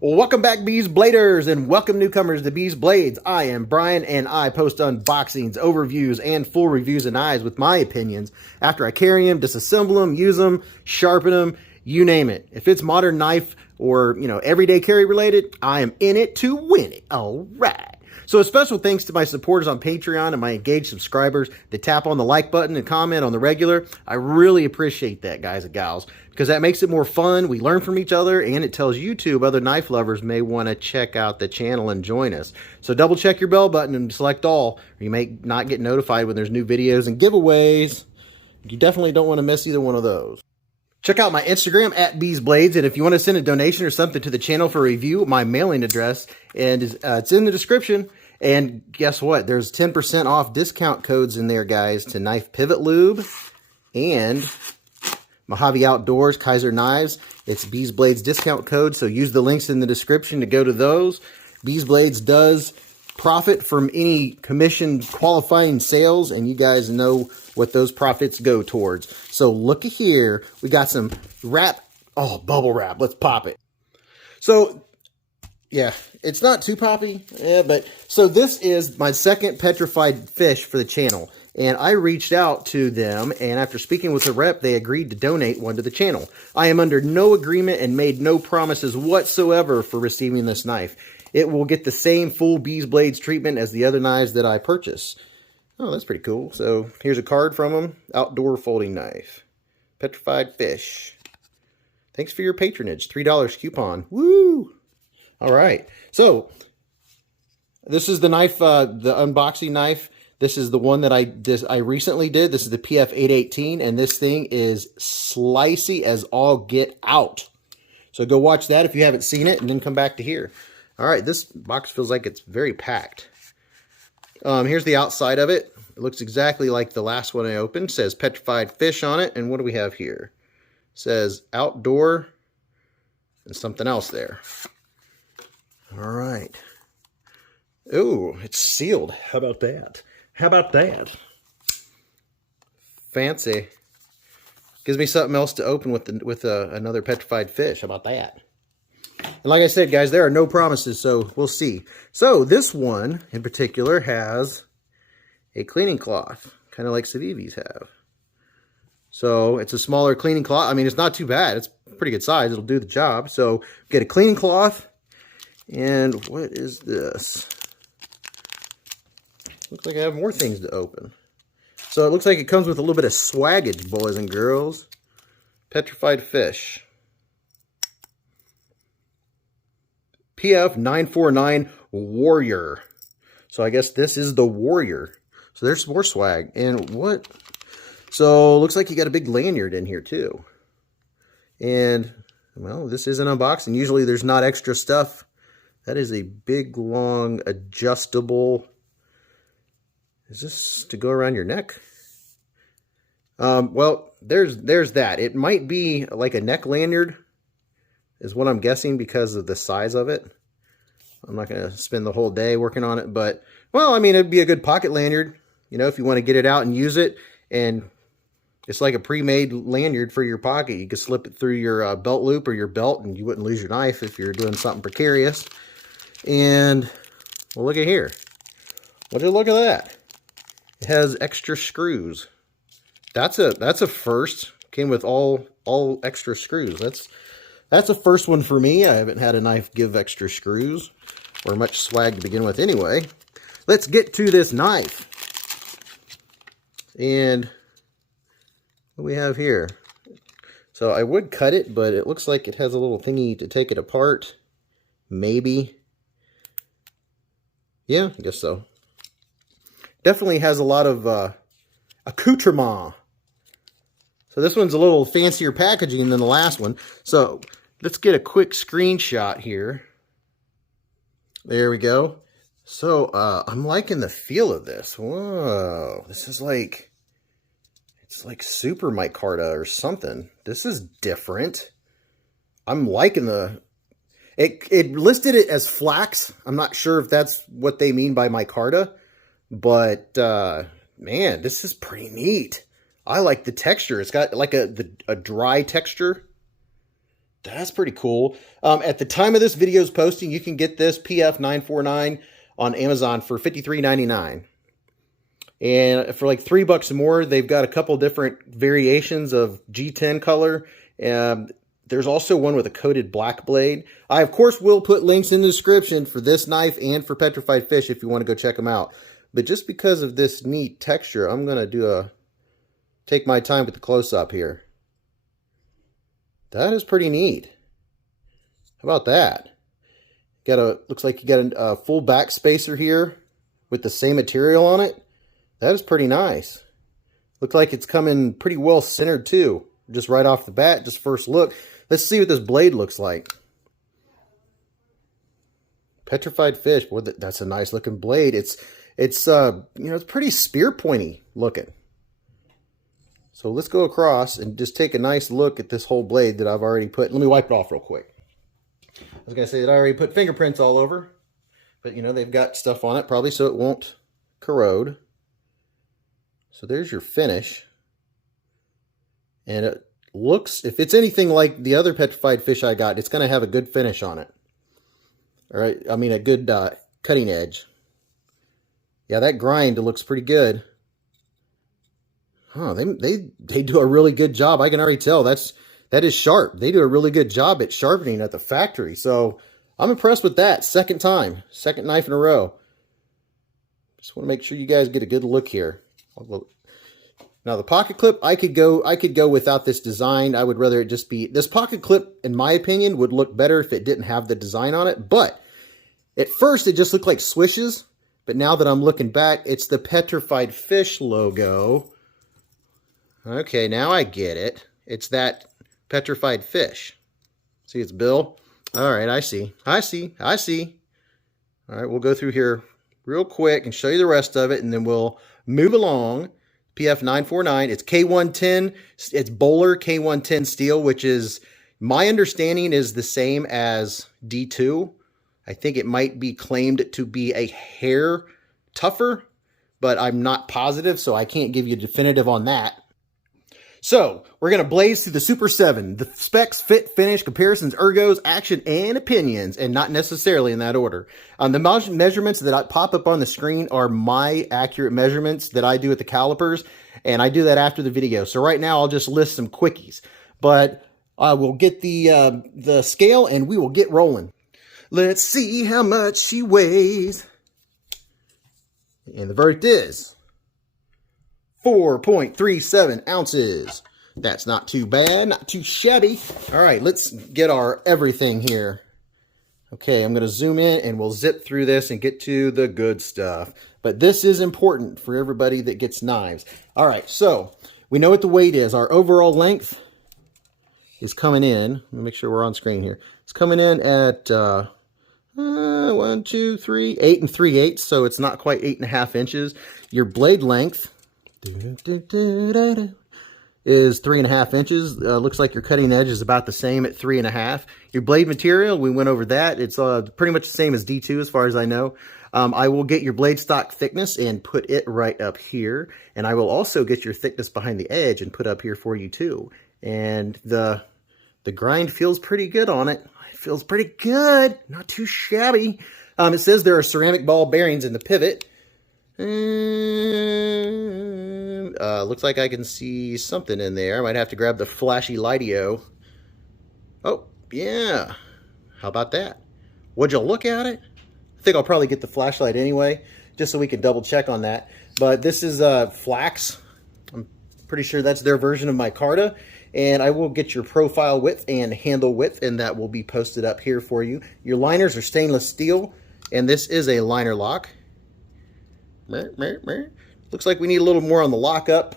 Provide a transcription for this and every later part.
Well, welcome back, Beez Bladers, and welcome newcomers to Beez Blades. I am Brian, and I post unboxings, overviews, and full reviews of knives with my opinions after I carry them, disassemble them, use them, sharpen them, you name it. If it's modern knife or, everyday carry related, I am in it to win it. All right. So a special thanks to my supporters on Patreon and my engaged subscribers that tap on the like button and comment on the regular. I really appreciate that, guys and gals, because that makes it more fun. We learn from each other, and it tells YouTube other knife lovers may want to check out the channel and join us. So double check your bell button and select all, or you may not get notified when there's new videos and giveaways. You definitely don't want to miss either one of those. Check out my Instagram at Beez Blades, and if you want to send a donation or something to the channel for a review, my mailing address, and it's in the description. And guess what? There's 10% off discount codes in there, guys, to Knife Pivot Lube and Mojave Outdoors, Kizer Knives. It's Beez Blades discount code, so use the links in the description to go to those. Beez Blades does profit from any commission qualifying sales, and you guys know what those profits go towards. So looky here. We got some wrap. Oh, bubble wrap. Let's pop it. So yeah, it's not too poppy, but so this is my second petrified fish for the channel, and I reached out to them, and after speaking with the rep, they agreed to donate one to the channel. I am under no agreement and made no promises whatsoever for receiving this knife. It will get the same full Beez Blades treatment as the other knives that I purchase. Oh, that's pretty cool. So here's a card from them. Outdoor folding knife. Petrified fish. Thanks for your patronage. $3 coupon. Woo! All right, so this is the knife, the unboxing knife. This is the one that I recently did. This is the PF818, and this thing is slicey as all get out. So go watch that if you haven't seen it, and then come back to here. All right, this box feels like it's very packed. Here's the outside of it. It looks exactly like the last one I opened. It says Petrified Fish on it, and what do we have here? It says Outdoor and something else there. All right. Oh, it's sealed. How about that? How about that? Fancy. Gives me something else to open with another petrified fish. How about that? And like I said, guys, there are no promises, so we'll see. So this one in particular has a cleaning cloth, kind of like Civivi's have. So it's a smaller cleaning cloth. I mean, it's not too bad. It's pretty good size. It'll do the job. So get a cleaning cloth. And what is this? Looks like I have more things to open. So it looks like it comes with a little bit of swaggage, boys and girls. Petrified fish. PF949 Warrior. So I guess this is the Warrior. So there's more swag. And what? So it looks like you got a big lanyard in here too. And, well, this is an unboxing. Usually there's not extra stuff. That is a big, long, adjustable. Is this to go around your neck? Well, there's that. It might be like a neck lanyard, is what I'm guessing because of the size of it. I'm not going to spend the whole day working on it, but, well, I mean, it'd be a good pocket lanyard, if you want to get it out and use it. And it's like a pre-made lanyard for your pocket. You could slip it through your belt loop or your belt, and you wouldn't lose your knife if you're doing something precarious. And, well, look at here. Would you look at that? It has extra screws. That's a first. Came with all extra screws. That's a first one for me. I haven't had a knife give extra screws or much swag to begin with anyway. Let's get to this knife. And what do we have here? So I would cut it, but it looks like it has a little thingy to take it apart. Maybe. Yeah, I guess so. Definitely has a lot of accoutrement. So this one's a little fancier packaging than the last one. So let's get a quick screenshot here. There we go. So I'm liking the feel of this. Whoa, this is like, it's like super micarta or something. This is different. I'm liking the... It listed it as flax. I'm not sure if that's what they mean by micarta, but man, this is pretty neat. I like the texture. It's got like a dry texture. That's pretty cool. At the time of this video's posting, you can get this PF949 on Amazon for $53.99. And for like $3 more, they've got a couple different variations of G10 color. There's also one with a coated black blade. I, of course, will put links in the description for this knife and for Petrified Fish if you want to go check them out. But just because of this neat texture, I'm going to take my time with the close-up here. That is pretty neat. How about that? Looks like you got a full back spacer here with the same material on it. That is pretty nice. Looks like it's coming pretty well centered too. Just right off the bat, just first look. Let's see what this blade looks like. Petrified Fish. Boy, that's a nice looking blade. It's pretty spear pointy looking. So let's go across and just take a nice look at this whole blade that I've already put. Let me wipe it off real quick. I was going to say that I already put fingerprints all over. But, they've got stuff on it probably so it won't corrode. So there's your finish. And it looks, if it's anything like the other Petrified Fish I got, it's going to have a good finish on it. All right, I mean a good cutting edge. Yeah, that grind looks pretty good. Oh, they do a really good job. I can already tell that is sharp. They do a really good job at sharpening at the factory. So I'm impressed with that. Second knife in a row. Just want to make sure you guys get a good look here. Now the pocket clip, I could go without this design. I would rather it just be, this pocket clip, in my opinion, would look better if it didn't have the design on it. But at first it just looked like swishes. But now that I'm looking back, it's the Petrified Fish logo. Okay, now I get it. It's that Petrified Fish. See its bill? All right, I see. All right, we'll go through here real quick and show you the rest of it, and then we'll move along. PF949. It's K110. It's Bowler K110 steel, which is, my understanding, is the same as D2. I think it might be claimed to be a hair tougher, but I'm not positive, so I can't give you definitive on that. So, we're going to blaze through the Super 7. The specs, fit, finish, comparisons, ergos, action, and opinions, and not necessarily in that order. The measurements that pop up on the screen are my accurate measurements that I do at the calipers, and I do that after the video. So right now, I'll just list some quickies. But I will get the scale, and we will get rolling. Let's see how much she weighs. And the verdict is 4.37 ounces. That's not too bad, not too shabby. All right, let's get our everything here. Okay, I'm going to zoom in and we'll zip through this and get to the good stuff. But this is important for everybody that gets knives. All right, so we know what the weight is. Our overall length is coming in. Let me make sure we're on screen here. It's coming in at 8 3/8, so it's not quite 8.5 inches. Your blade length is 3.5 inches. Looks like your cutting edge is about the same at 3.5. Your blade material, we went over that. It's pretty much the same as D2 as far as I know. I will get your blade stock thickness and put it right up here. And I will also get your thickness behind the edge and put up here for you too. And the grind feels pretty good on it. It feels pretty good. Not too shabby. It says there are ceramic ball bearings in the pivot. Looks like I can see something in there. I might have to grab the flashy lightio. Oh, yeah. How about that? Would you look at it? I think I'll probably get the flashlight anyway, just so we can double check on that. But this is flax. I'm pretty sure that's their version of micarta. And I will get your profile width and handle width, and that will be posted up here for you. Your liners are stainless steel, and this is a liner lock. Looks like we need a little more on the lockup.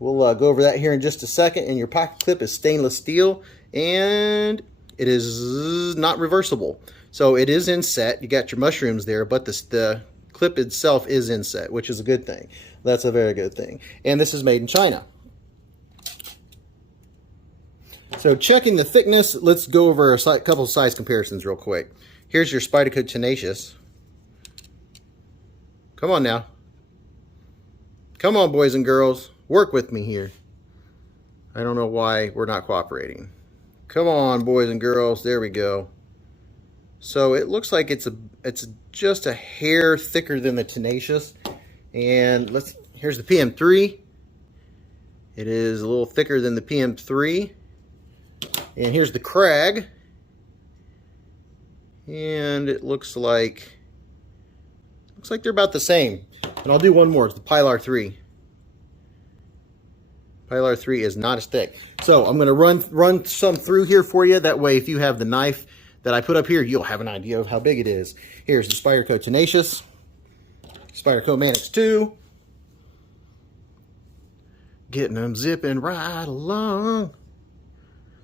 We'll go over that here in just a second. And your pocket clip is stainless steel, and it is not reversible. So it is inset. You got your mushrooms there, but the clip itself is inset, which is a good thing. That's a very good thing. And this is made in China. So checking the thickness, let's go over a couple of size comparisons real quick. Here's your Spyderco Tenacious. Come on now. Come on, boys and girls. Work with me here. I don't know why we're not cooperating. Come on, boys and girls. There we go. So it looks like it's just a hair thicker than the Tenacious. And here's the PM3. It is a little thicker than the PM3. And here's the Crag. And it looks like they're about the same. And I'll do one more. It's the Pilar 3. Pilar 3 is not as thick. So I'm going to run some through here for you. That way, if you have the knife that I put up here, you'll have an idea of how big it is. Here's the Spyderco Tenacious, Spyderco Manix 2. Getting them zipping right along.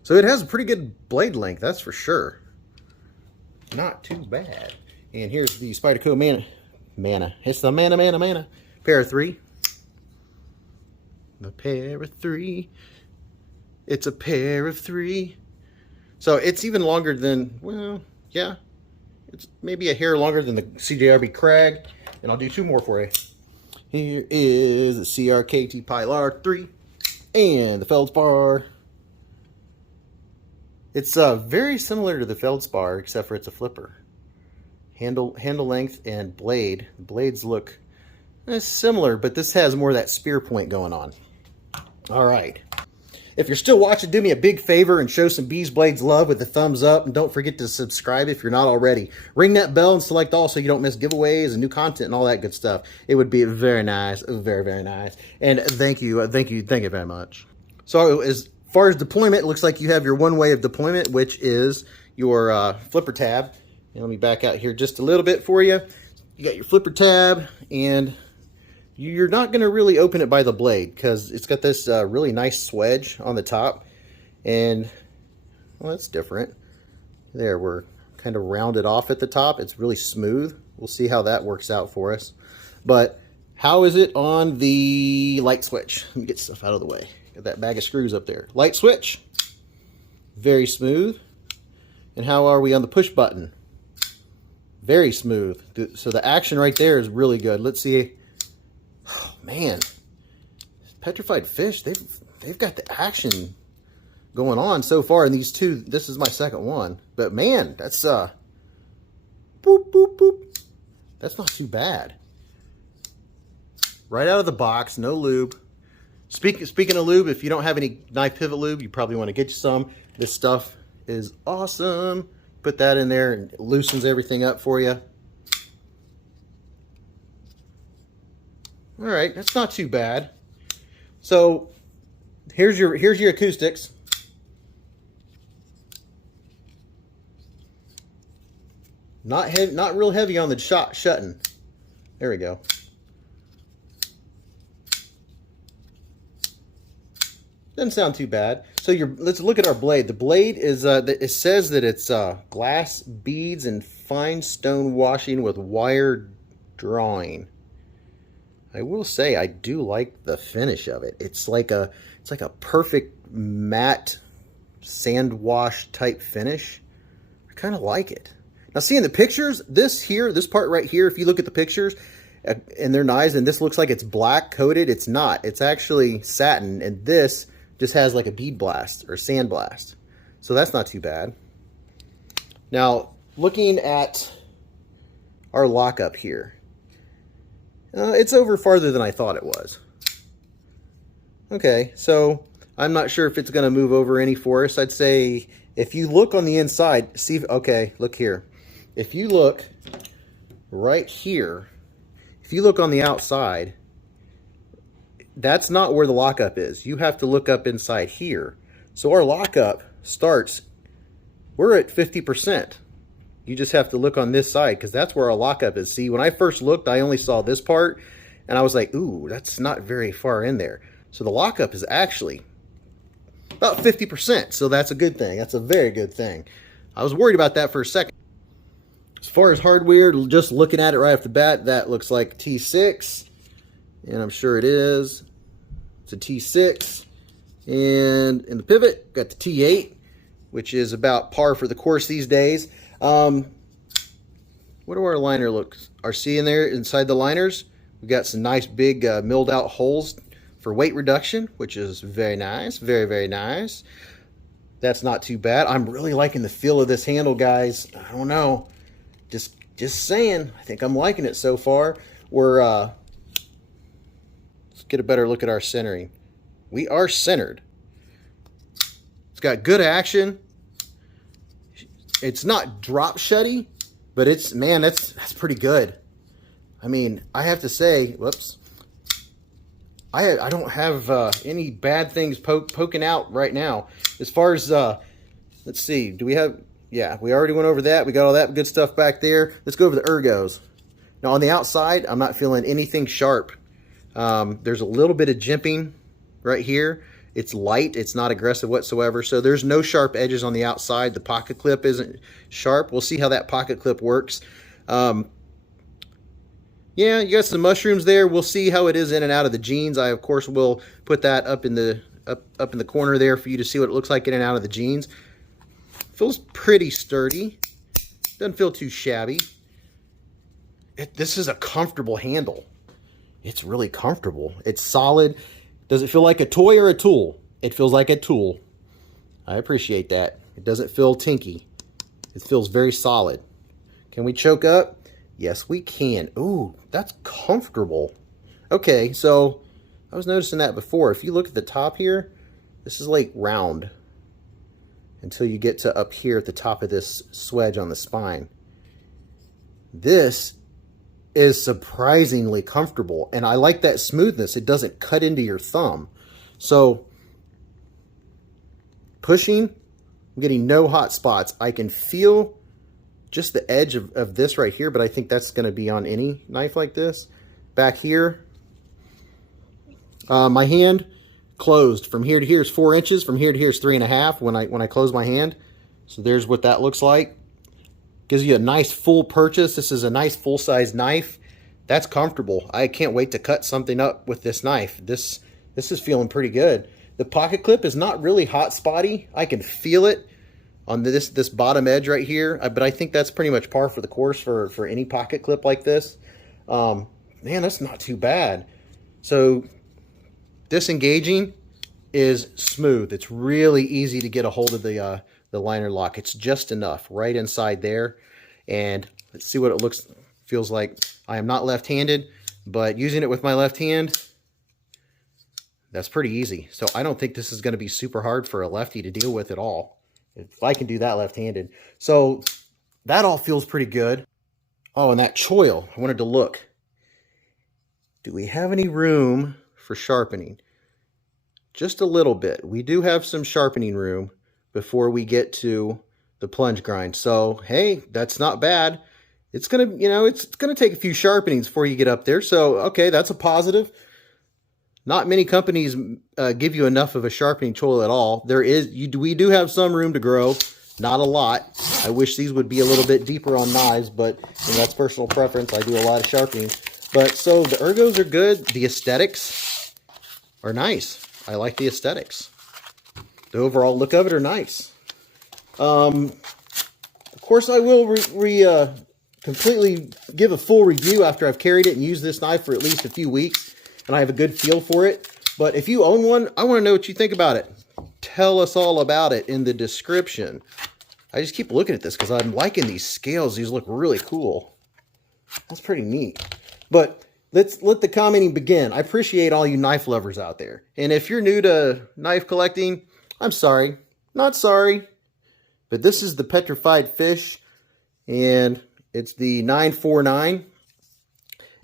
So it has a pretty good blade length, that's for sure. Not too bad. And here's the Spyderco Mana. It's the Mana. Pair of 3. The pair of 3. It's a pair of 3. So it's even longer than, well, yeah. It's maybe a hair longer than the CJRB Crag. And I'll do 2 more for you. Here is the CRKT Pilar 3 and the Feldspar. It's very similar to the Feldspar, except for it's a flipper. Handle length and blade. The blades look similar, but this has more of that spear point going on. All right. If you're still watching, do me a big favor and show some Beez Blades love with a thumbs up. And don't forget to subscribe if you're not already. Ring that bell and select all so you don't miss giveaways and new content and all that good stuff. It would be very nice. Very, very nice. And thank you very much. So as far as deployment, it looks like you have your one way of deployment, which is your flipper tab. And let me back out here just a little bit for you. You got your flipper tab, and you're not going to really open it by the blade because it's got this really nice swedge on the top. And, well, that's different. There, we're kind of rounded off at the top. It's really smooth. We'll see how that works out for us. But how is it on the light switch? Let me get stuff out of the way. Got that bag of screws up there. Light switch. Very smooth. And how are we on the push button? Very smooth. So the action right there is really good. Let's see. Oh, man, Petrified fish, they've got the action going on so far in these 2. This is my second one, but man, that's boop boop boop. That's not too bad. Right out of the box, no lube. Speaking of lube, if you don't have any knife pivot lube, you probably want to get you some. This stuff is awesome. Put that in there and it loosens everything up for you. All right, that's not too bad. So here's your acoustics. Not real heavy on the shutting. There we go. Doesn't sound too bad. So let's look at our blade. The blade is it says that it's glass beads and fine stone washing with wire drawing. I will say I do like the finish of it. It's like a perfect matte sand wash type finish. I kind of like it. Now, seeing the pictures, this part right here, if you look at the pictures and they're knives, and this looks like it's black coated, it's not. It's actually satin, and this just has like a bead blast or sand blast. So that's not too bad. Now, looking at our lockup here. It's over farther than I thought it was. Okay, so I'm not sure if it's going to move over any for us. I'd say if you look on the inside, see, okay, look here. If you look right here, if you look on the outside, that's not where the lockup is. You have to look up inside here. So our lockup starts, we're at 50%. You just have to look on this side because that's where our lockup is. See, when I first looked, I only saw this part and I was like, ooh, that's not very far in there. So the lockup is actually about 50%. So that's a good thing. That's a very good thing. I was worried about that for a second. As far as hardware, just looking at it right off the bat, that looks like T6. And I'm sure it is. It's a T6. And in the pivot, got the T8, which is about par for the course these days. What do our liner looks? Are seeing there inside the liners? We got some nice big milled out holes for weight reduction, which is very nice, very, very nice. That's not too bad. I'm really liking the feel of this handle, guys. I don't know. Just saying. I think I'm liking it so far. Let's get a better look at our centering. We are centered. It's got good action. It's not drop shutty, but it's, man, that's pretty good. I mean, I have to say, whoops. I don't have any bad things poking out right now. As far as, let's see, do we have, yeah, we already went over that. We got all that good stuff back there. Let's go over the Ergos. Now on the outside, I'm not feeling anything sharp. There's a little bit of jimping right here. It's light, it's not aggressive whatsoever. So there's no sharp edges on the outside. The pocket clip isn't sharp. We'll see how that pocket clip works. Yeah, you got some mushrooms there. We'll see how it is in and out of the jeans. I, of course, will put that up in the corner there for you to see what it looks like in and out of the jeans. Feels pretty sturdy. Doesn't feel too shabby. This is a comfortable handle. It's really comfortable. It's solid. Does it feel like a toy or a tool? It feels like a tool. I appreciate that. It doesn't feel tinky. It feels very solid. Can we choke up? Yes, we can. Ooh, that's comfortable. Okay, so I was noticing that before. If you look at the top here, this is like round until you get to up here at the top of this swedge on the spine. This is surprisingly comfortable, and I like that smoothness. It doesn't cut into your thumb. So pushing, I'm getting no hot spots. I can feel just the edge of this right here, but I think that's going to be on any knife like this. Back here, my hand closed from here to here is 4 inches. From here to here is 3.5 when I close my hand. So there's what that looks like. Gives you a nice full purchase. This is a nice full-size knife. That's comfortable. I can't wait to cut something up with this knife. This is feeling pretty good. The pocket clip is not really hot spotty. I can feel it on this bottom edge right here, but I think that's pretty much par for the course for any pocket clip like this. Man, that's not too bad. So disengaging is smooth. It's really easy to get a hold of the liner lock. It's just enough right inside there. And let's see what it feels like. I am not left-handed, but using it with my left hand, that's pretty easy. So I don't think this is going to be super hard for a lefty to deal with at all, if I can do that left-handed. So that all feels pretty good. Oh, and that choil, I wanted to look. Do we have any room for sharpening? Just a little bit. We do have some sharpening room before we get to the plunge grind. So, hey, that's not bad. It's gonna, it's gonna take a few sharpenings before you get up there. So, okay, that's a positive. Not many companies give you enough of a sharpening tool at all. We do have some room to grow, not a lot. I wish these would be a little bit deeper on knives, but that's personal preference. I do a lot of sharpening. But so the Ergos are good. The aesthetics are nice. I like the aesthetics. The overall look of it are nice. Of course, I will completely give a full review after I've carried it and used this knife for at least a few weeks and I have a good feel for it. But if you own one, I want to know what you think about it. Tell us all about it in the description. I just keep looking at this because I'm liking these scales. These look really cool. That's pretty neat. But let's let the commenting begin. I appreciate all you knife lovers out there. And if you're new to knife collecting, I'm sorry. Not sorry. But this is the Petrified fish. And it's the 949.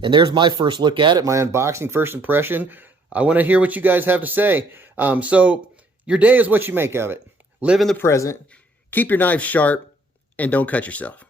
And there's my first look at it, my unboxing, first impression. I want to hear what you guys have to say. So your day is what you make of it. Live in the present. Keep your knives sharp. And don't cut yourself.